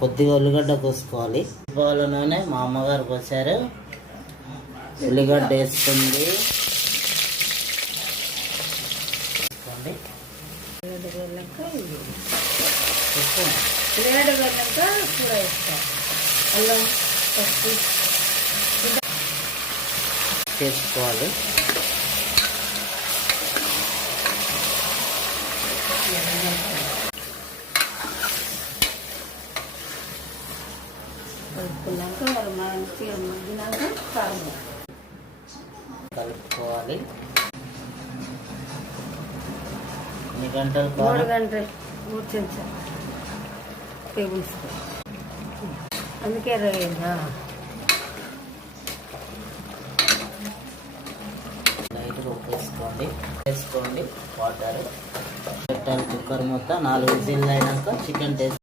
కొద్దిగా ఉల్లిగడ్డ కోసుకోవాలి. బాల నూనె మా అమ్మగారు పోసారు. ఉల్లిగడ్డ వేసుకుంది. చేసుకోవాలి. కలుపుకోవాలి. 3 గంటలు 3 గంటలు 3 చెంచా టేబుల్ స్పూన్. అందుకే రైదా లైట్గా ఉప్పు వేసుకోండి. వాటర్ పెట్టాలి. కుక్కర్ మొత్తం 4 విజిల్లు అయినాక చికెన్ టేస్ట్